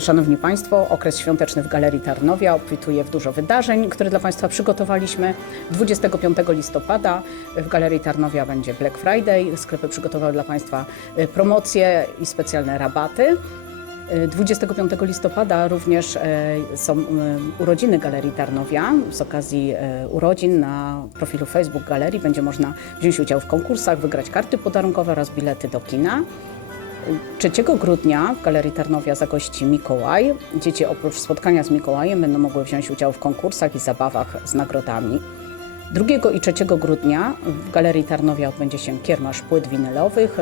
Szanowni Państwo, okres świąteczny w Galerii Tarnowia obfituje w dużo wydarzeń, które dla Państwa przygotowaliśmy. 25 listopada w Galerii Tarnowia będzie Black Friday. Sklepy przygotowały dla Państwa e, promocje i specjalne rabaty. E, 25 listopada również e, są urodziny Galerii Tarnowia. Z okazji urodzin na profilu Facebook Galerii będzie można wziąć udział w konkursach, wygrać karty podarunkowe oraz bilety do kina. 3 grudnia w Galerii Tarnowia zagości Mikołaj. Dzieci oprócz spotkania z Mikołajem będą mogły wziąć udział w konkursach i zabawach z nagrodami. 2 i 3 grudnia w Galerii Tarnowia odbędzie się kiermasz płyt winylowych.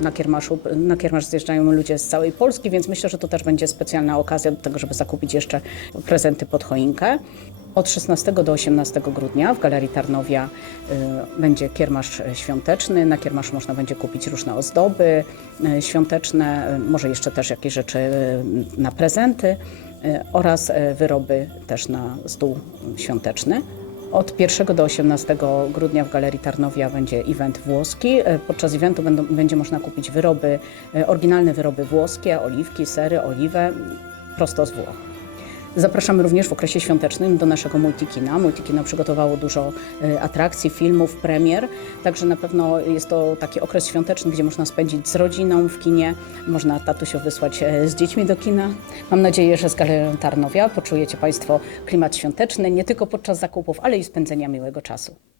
Na, kiermaszu, na kiermasz zjeżdżają ludzie z całej Polski, więc myślę, że to też będzie specjalna okazja do tego, żeby zakupić jeszcze prezenty pod choinkę. Od 16 do 18 grudnia w Galerii Tarnowia y, będzie kiermasz świąteczny. Na kiermaszu można będzie kupić różne ozdoby y, świąteczne, y, może jeszcze też jakieś rzeczy y, na prezenty y, oraz y, wyroby też na stół świąteczny. Od 1 do 18 grudnia w Galerii Tarnowia będzie event włoski. Podczas eventu będą, będzie można kupić wyroby, oryginalne wyroby włoskie, oliwki, sery, oliwę prosto z Włoch. Zapraszamy również w okresie świątecznym do naszego Multikina. Multikino przygotowało dużo e, atrakcji, filmów, premier, także na pewno jest to taki okres świąteczny, gdzie można spędzić z rodziną w kinie, można tatusio wysłać e, z dziećmi do kina. Mam nadzieję, że z Galerią Tarnowia poczujecie Państwo klimat świąteczny nie tylko podczas zakupów, ale i spędzenia miłego czasu.